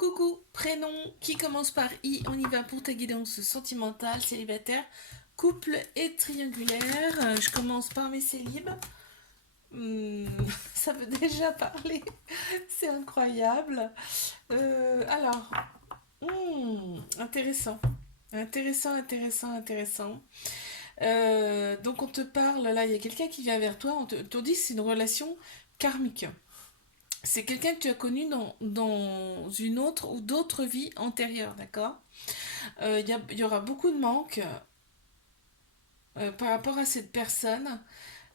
Coucou, prénom qui commence par I, on y va pour ta guidance sentimentale, célibataire, couple et triangulaire. Je commence par mes célibes. Hmm, ça veut déjà parler, c'est incroyable. Alors, intéressant, intéressant. Donc on te parle, là il y a quelqu'un qui vient vers toi, on te dit que c'est une relation karmique. C'est quelqu'un que tu as connu dans une autre ou d'autres vies antérieures, d'accord? Il y aura beaucoup de manques par rapport à cette personne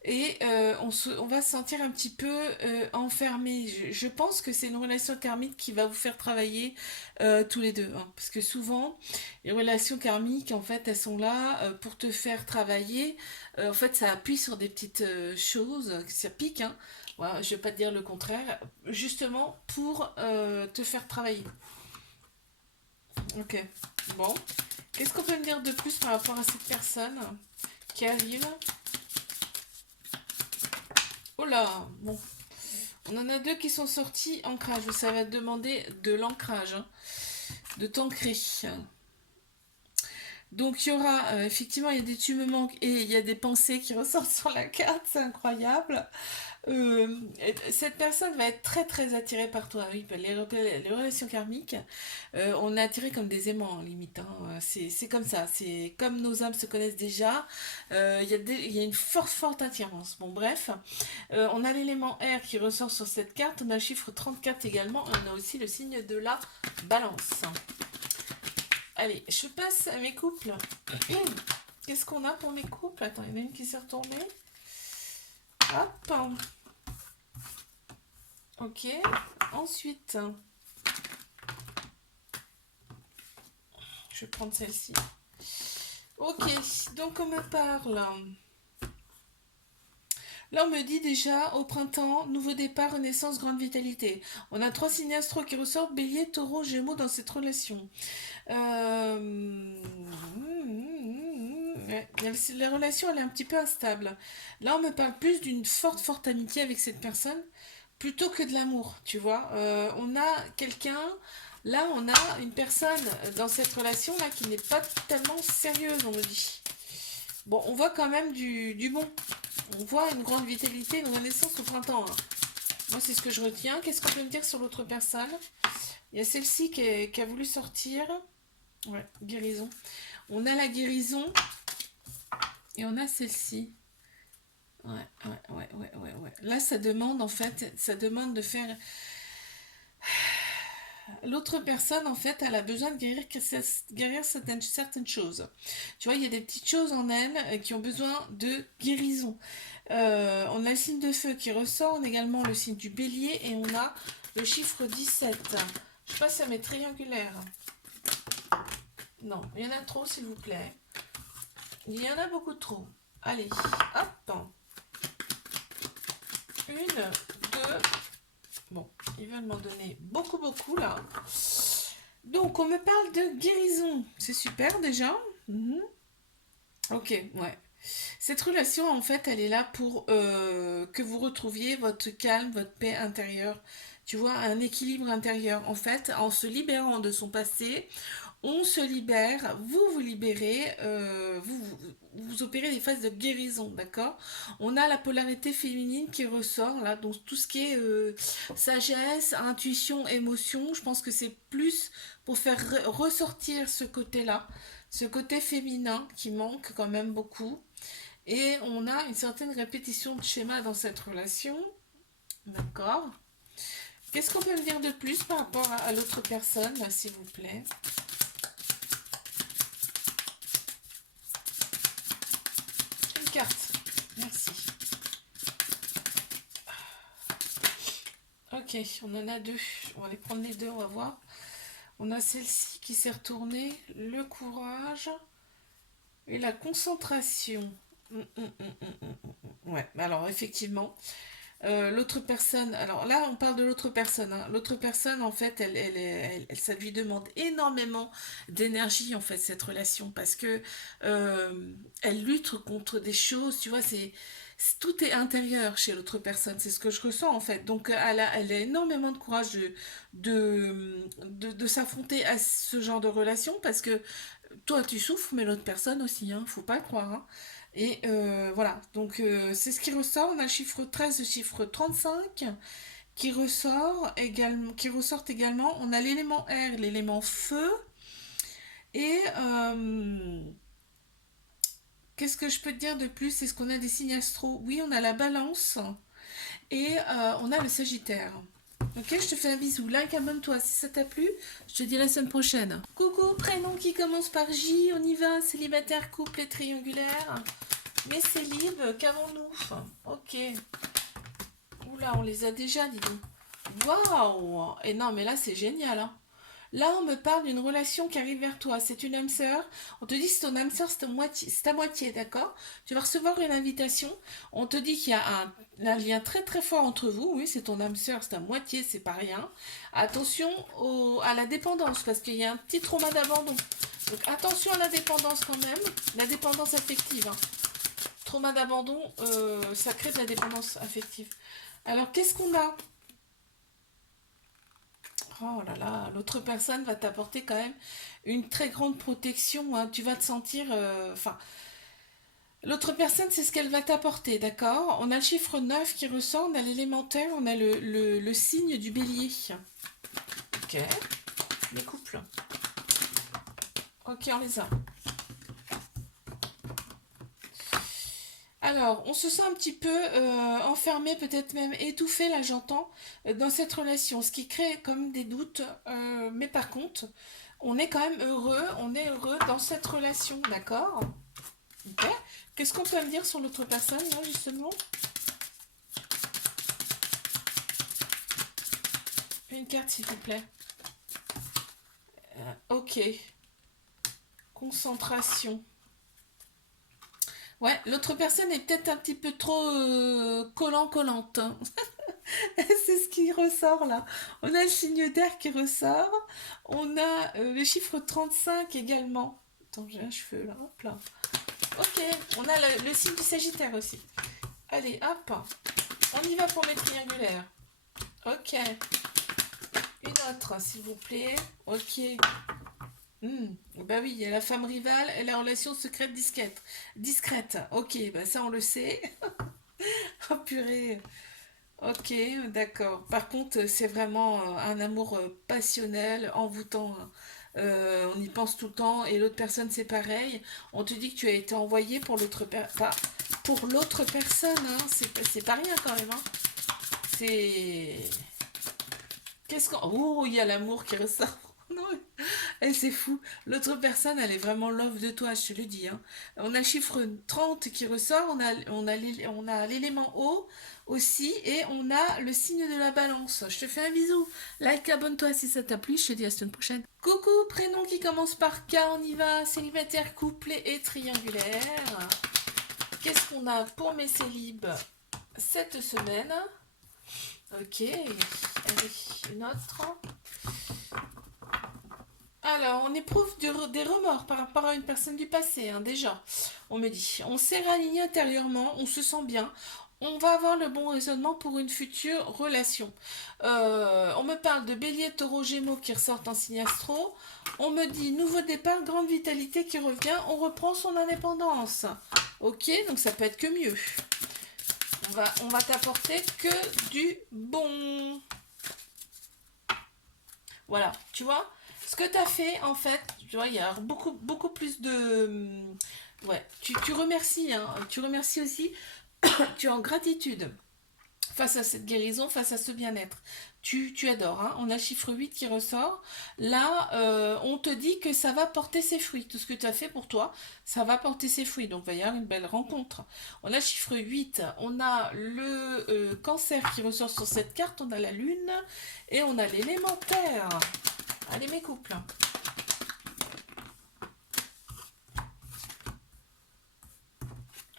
et on va se sentir un petit peu enfermé. Je pense que c'est une relation karmique qui va vous faire travailler tous les deux, hein, parce que souvent, les relations karmiques, en fait, elles sont là pour te faire travailler. En fait, ça appuie sur des petites choses, ça pique, hein. Voilà, je vais pas te dire le contraire, justement pour te faire travailler. Ok, bon. Qu'est-ce qu'on peut me dire de plus par rapport à cette personne qui arrive? Oh là, bon. On en a deux qui sont sortis ancrage. Ça va demander de l'ancrage, hein, de t'ancrer. Donc il y aura, effectivement, il y a des tu me manques et il y a des pensées qui ressortent sur la carte, c'est incroyable. Euh, Cette personne va être très attirée par toi. Oui, bah, les relations karmiques, on est attiré comme des aimants, en limite, hein. C'est comme ça. C'est comme nos âmes se connaissent déjà. Il y a une forte attirance. Bon, bref. On a l'élément R qui ressort sur cette carte. On a le chiffre 34 également. Et on a aussi le signe de la balance. Allez, je passe à mes couples. Qu'est-ce qu'on a pour mes couples? Attends, il y en a une qui s'est retournée. Hop. Ok. Ensuite, je vais prendre celle-ci. Ok, donc on me parle. Là, on me dit déjà au printemps, nouveau départ, renaissance, grande vitalité. On a trois signes astro qui ressortent, bélier, taureau, gémeaux dans cette relation. Euh... Ouais, la relation, elle est un petit peu instable. Là, on me parle plus d'une forte amitié avec cette personne plutôt que de l'amour, tu vois. On a quelqu'un, là, on a une personne dans cette relation-là qui n'est pas tellement sérieuse, on me dit. Bon, on voit quand même du bon. On voit une grande vitalité, une renaissance au printemps, hein. Moi, c'est ce que je retiens. Qu'est-ce qu'on peut me dire sur l'autre personne? Il y a celle-ci qui a voulu sortir. Ouais, guérison. On a la guérison et on a celle-ci. Ouais. Là, ça demande, en fait, ça demande de faire. L'autre personne, en fait, elle a besoin de guérir certaines choses. Tu vois, il y a des petites choses en elle qui ont besoin de guérison. On a le signe de feu qui ressort, on a également le signe du bélier et on a le chiffre 17. Je passe à mes triangulaires. Non, il y en a trop, s'il vous plaît. Il y en a beaucoup trop. Allez, hop. Une, deux. Bon, ils veulent m'en donner beaucoup là. Donc, on me parle de guérison. C'est super déjà. Mhm. Ok, ouais. Cette relation, en fait, elle est là pour que vous retrouviez votre calme, votre paix intérieure. Tu vois, un équilibre intérieur. En fait, en se libérant de son passé, on se libère, vous vous libérez, vous opérez des phases de guérison, d'accord? On a la polarité féminine qui ressort là, donc tout ce qui est sagesse, intuition, émotion, je pense que c'est plus pour faire ressortir ce côté-là, ce côté féminin qui manque quand même beaucoup. Et on a une certaine répétition de schéma dans cette relation, d'accord? Qu'est-ce qu'on peut me dire de plus par rapport à l'autre personne, là, s'il vous plaît? Une carte. Merci. Ok, on en a deux. On va les prendre les deux, on va voir. On a celle-ci qui s'est retournée, le courage et la concentration. Ouais, alors effectivement, l'autre personne, alors là on parle de l'autre personne, hein. L'autre personne en fait, ça lui demande énormément d'énergie en fait cette relation parce que elle lutte contre des choses, tu vois, tout est intérieur chez l'autre personne, c'est ce que je ressens en fait. Donc elle a énormément de courage de s'affronter à ce genre de relation parce que toi tu souffres, mais l'autre personne aussi, hein, faut pas le croire, hein. Et voilà, donc c'est ce qui ressort. On a le chiffre 13, le chiffre 35 qui ressortent également. On a l'élément air, l'élément feu, et qu'est-ce que je peux te dire de plus? Est-ce qu'on a des signes astro? Oui, on a la balance et on a le sagittaire. Ok, je te fais un bisou. Like, abonne-toi si ça t'a plu. Je te dis la semaine prochaine. Coucou, prénom qui commence par J. On y va. Célibataire, couple et triangulaire. Mais célib, qu'avons-nous? Ok. Oula, on les a déjà, dis donc. Waouh! Et non, mais là, c'est génial, hein. Là, on me parle d'une relation qui arrive vers toi. C'est une âme sœur. On te dit c'est ton âme sœur, c'est ta moitié, d'accord? Tu vas recevoir une invitation. On te dit qu'il y a un lien très très fort entre vous. Oui, c'est ton âme sœur, c'est ta moitié, c'est pas rien. Attention à la dépendance, parce qu'il y a un petit trauma d'abandon. Donc attention à la dépendance quand même. La dépendance affective, hein. Trauma d'abandon, ça crée de la dépendance affective. Alors, qu'est-ce qu'on a? Oh là là, l'autre personne va t'apporter quand même une très grande protection, hein. Tu vas te sentir... Enfin, l'autre personne, c'est ce qu'elle va t'apporter, d'accord? On a le chiffre 9 qui ressort, on a l'élémentaire, on a le signe du bélier. Ok, les couples. Ok, on les a. Alors, on se sent un petit peu enfermé, peut-être même étouffé, là j'entends, dans cette relation, ce qui crée comme des doutes, mais par contre, on est quand même heureux, on est heureux dans cette relation, d'accord? Ok. Qu'est-ce qu'on peut me dire sur l'autre personne, là, justement? Une carte, s'il vous plaît. Ok. Concentration. Ouais, l'autre personne est peut-être un petit peu trop collante, hein. C'est ce qui ressort là. On a le signe d'air qui ressort. On a le chiffre 35 également. Attends, j'ai un cheveu là. Hop là. Ok, on a le signe du Sagittaire aussi. Allez, hop. On y va pour les triangulaires. Ok. Une autre, s'il vous plaît. Ok. Bah oui, il y a la femme rivale et la relation secrète discrète. Discrète. Ok, bah ça on le sait. Oh purée. Ok, d'accord. Par contre, c'est vraiment un amour passionnel, envoûtant, hein. On y pense tout le temps et l'autre personne c'est pareil. On te dit que tu as été envoyé pour pour l'autre personne, hein. C'est pas rien quand même, hein. C'est qu'est-ce qu'on oh, il y a l'amour qui ressort. Non, c'est fou. L'autre personne, elle est vraiment love de toi, je te le dis, hein. On a le chiffre 30 qui ressort, on a l'élément O aussi, et on a le signe de la balance. Je te fais un bisou. Like, abonne-toi si ça t'a plu, je te dis à la semaine prochaine. Coucou, prénom qui commence par K, on y va. Célibataire, couplé et triangulaire. Qu'est-ce qu'on a pour mes célibes cette semaine? Ok, allez, une autre. Alors, on éprouve des remords par rapport à une personne du passé, hein, déjà. On me dit, on s'est réaligné intérieurement, on se sent bien, on va avoir le bon raisonnement pour une future relation. On me parle de bélier, taureau, gémeaux qui ressortent en signe astro. On me dit, nouveau départ, grande vitalité qui revient, on reprend son indépendance. Ok, donc ça peut être que mieux. On va t'apporter que du bon. Voilà, tu vois? Ce que tu as fait, en fait, tu vois, il y a beaucoup plus de... Ouais, tu remercies, hein, tu remercies aussi, tu es en gratitude face à cette guérison, face à ce bien-être. Tu adores, hein. On a le chiffre 8 qui ressort. Là, on te dit que ça va porter ses fruits. Tout ce que tu as fait pour toi, ça va porter ses fruits. Donc, il va y avoir une belle rencontre. On a le chiffre 8. On a le cancer qui ressort sur cette carte. On a la lune. Et on a l'élémentaire. Allez, mes couples.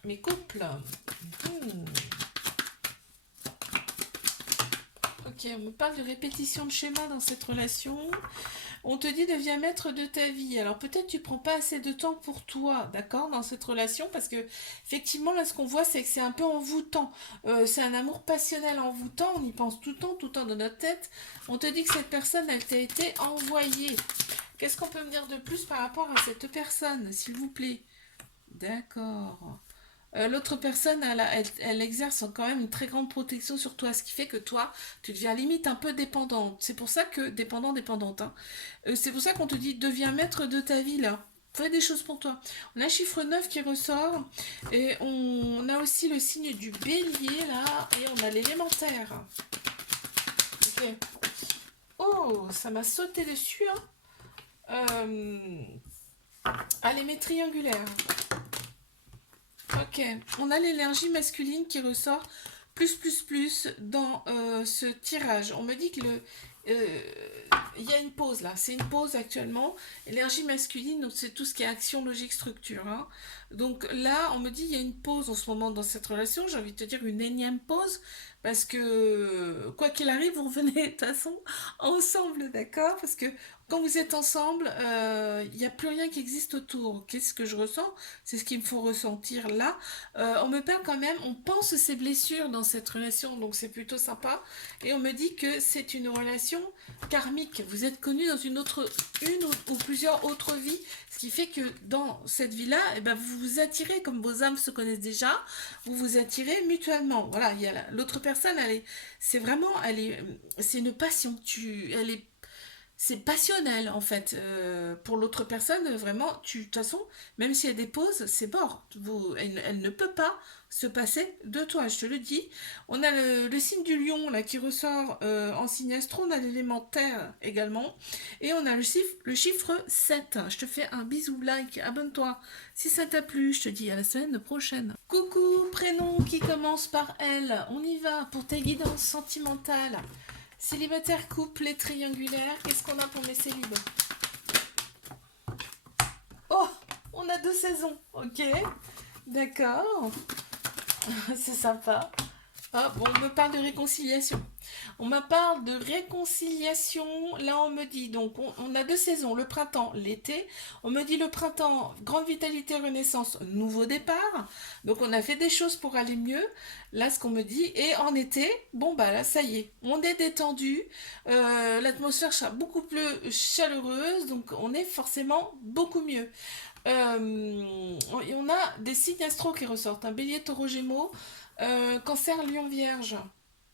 Mes couples. Ok, on me parle de répétition de schéma dans cette relation. On te dit deviens maître de ta vie. Alors peut-être tu prends pas assez de temps pour toi, d'accord, dans cette relation, parce que effectivement là ce qu'on voit c'est que c'est un peu envoûtant. C'est un amour passionnel envoûtant. On y pense tout le temps dans notre tête. On te dit que cette personne elle t'a été envoyée. Qu'est-ce qu'on peut me dire de plus par rapport à cette personne, s'il vous plaît? D'accord. L'autre personne, elle exerce quand même une très grande protection sur toi, ce qui fait que toi, tu deviens limite un peu dépendante. C'est pour ça que, dépendante, hein. C'est pour ça qu'on te dit, deviens maître de ta vie, là. Fais des choses pour toi. On a un chiffre 9 qui ressort, et on a aussi le signe du bélier, là, et on a l'élémentaire. Ok. Oh, ça m'a sauté dessus, hein. Allez, mes triangulaires. Ok, on a l'énergie masculine qui ressort plus dans ce tirage. On me dit que il y a une pause là, c'est une pause actuellement. Énergie masculine, donc c'est tout ce qui est action, logique, structure, hein. Donc là, on me dit il y a une pause en ce moment dans cette relation. J'ai envie de te dire une énième pause parce que quoi qu'il arrive, vous revenez de toute façon ensemble, d'accord? Parce que quand vous êtes ensemble, il n'y a plus rien qui existe autour. Qu'est-ce que je ressens? C'est ce qu'il me faut ressentir là. On me parle quand même, on pense ces blessures dans cette relation, donc c'est plutôt sympa. Et on me dit que c'est une relation karmique. Vous êtes connus dans une ou plusieurs autres vies, ce qui fait que dans cette vie-là, eh ben, vous vous attirez, comme vos âmes se connaissent déjà, vous vous attirez mutuellement. Voilà, il y a l'autre personne, c'est vraiment, c'est une passion. C'est passionnel en fait. Pour l'autre personne, vraiment, de toute façon, même si elle dépose, c'est mort. Elle ne peut pas se passer de toi, je te le dis. On a le signe du lion là qui ressort en signe astro, on a l'élémentaire également. Et on a le chiffre 7. Je te fais un bisou, like, abonne-toi. Si ça t'a plu, je te dis à la semaine prochaine. Coucou, prénom qui commence par L. On y va pour ta guidance sentimentale. Célibataire, couple et triangulaire, qu'est-ce qu'on a pour mes célibes? Oh, on a 2 saisons, ok, d'accord, c'est sympa. Ah, bon, on me parle de réconciliation. On me parle de réconciliation. Là, on me dit, donc, on a 2 saisons, le printemps, l'été. On me dit le printemps, grande vitalité, renaissance, nouveau départ. Donc, on a fait des choses pour aller mieux. Là, ce qu'on me dit. Et en été, bon, bah là, ça y est, on est détendu. L'atmosphère sera beaucoup plus chaleureuse. Donc, on est forcément beaucoup mieux. Et on a des signes astro qui ressortent. Un bélier, taureau, gémeaux. Cancer, lion, vierge.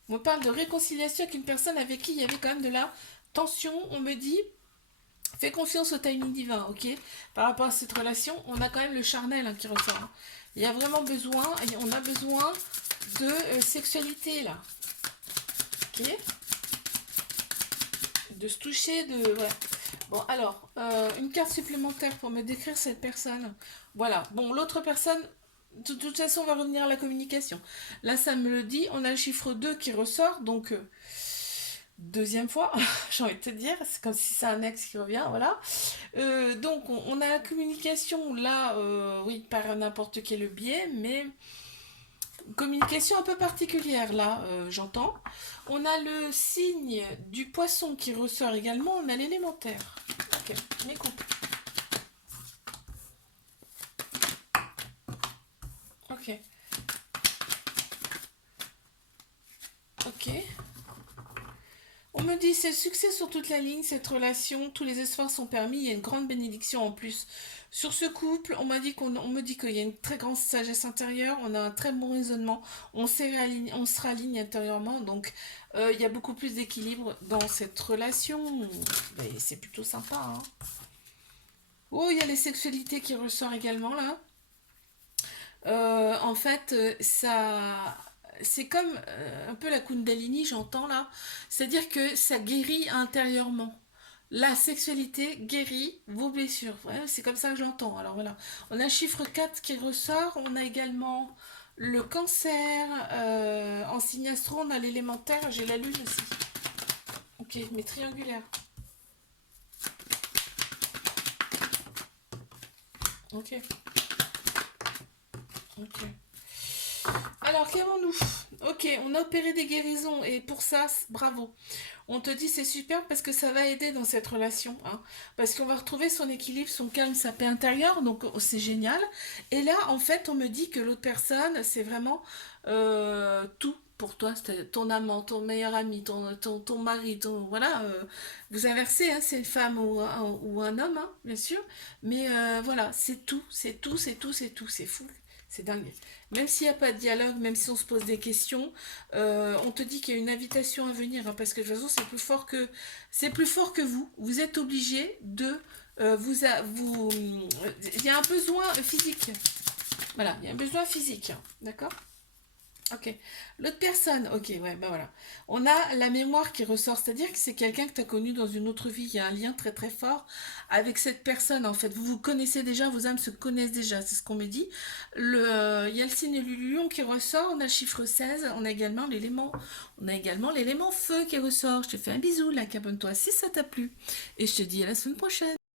On me parle de réconciliation avec une personne avec qui il y avait quand même de la tension. On me dit, fais confiance au timing divin, ok? Par rapport à cette relation, on a quand même le charnel hein, qui ressort, hein. Il y a vraiment besoin, on a besoin de sexualité là, ok? De se toucher, ouais. Bon, alors, une carte supplémentaire pour me décrire cette personne. Voilà. Bon, l'autre personne, de toute façon, on va revenir à la communication. Là, ça me le dit. On a le chiffre 2 qui ressort. Donc, deuxième fois, j'ai envie de te dire. C'est comme si c'est un ex qui revient. Voilà. Donc, on a la communication. Là, oui, par n'importe quel biais. Mais communication un peu particulière, là, j'entends. On a le signe du poisson qui ressort également. On a l'élémentaire. Ok, mes coupes. Ok. Ok. On me dit c'est le succès sur toute la ligne, cette relation, tous les espoirs sont permis, il y a une grande bénédiction en plus. Sur ce couple, on me dit qu'il y a une très grande sagesse intérieure, on a un très bon raisonnement, on se raligne intérieurement, donc il y a beaucoup plus d'équilibre dans cette relation. Et c'est plutôt sympa, hein. Oh, il y a les sexualités qui ressortent également là. En fait, c'est comme un peu la Kundalini, j'entends là. C'est-à-dire que ça guérit intérieurement. La sexualité guérit vos blessures. Ouais, c'est comme ça que j'entends. Alors voilà. On a le chiffre 4 qui ressort. On a également le cancer. En signe astro, on a l'élémentaire. J'ai la lune aussi. Ok, mais triangulaire. Ok. Ok. Alors, qu'avons-nous? Ok, on a opéré des guérisons et pour ça, bravo. On te dit c'est super parce que ça va aider dans cette relation, hein. Parce qu'on va retrouver son équilibre, son calme, sa paix intérieure, donc oh, c'est génial. Et là, en fait, on me dit que l'autre personne, c'est vraiment tout pour toi, c'est ton amant, ton meilleur ami, ton mari, voilà. Vous inversez, hein, c'est une femme ou un homme, hein, bien sûr. Mais voilà, c'est tout, c'est tout, c'est tout, c'est tout, c'est fou. C'est dingue. Même s'il n'y a pas de dialogue, même si on se pose des questions, on te dit qu'il y a une invitation à venir, hein, parce que de toute façon c'est plus fort que vous. Vous êtes obligé de il y a un besoin physique. Voilà, il y a un besoin physique, hein, d'accord? Ok. L'autre personne, ok, ouais, bah voilà. On a la mémoire qui ressort, c'est-à-dire que c'est quelqu'un que tu as connu dans une autre vie. Il y a un lien très très fort avec cette personne, en fait. Vous vous connaissez déjà, vos âmes se connaissent déjà, c'est ce qu'on me dit. Il y a le signe du lion qui ressort, on a le chiffre 16, on a également l'élément feu qui ressort. Je te fais un bisou, là, abonne-toi si ça t'a plu. Et je te dis à la semaine prochaine.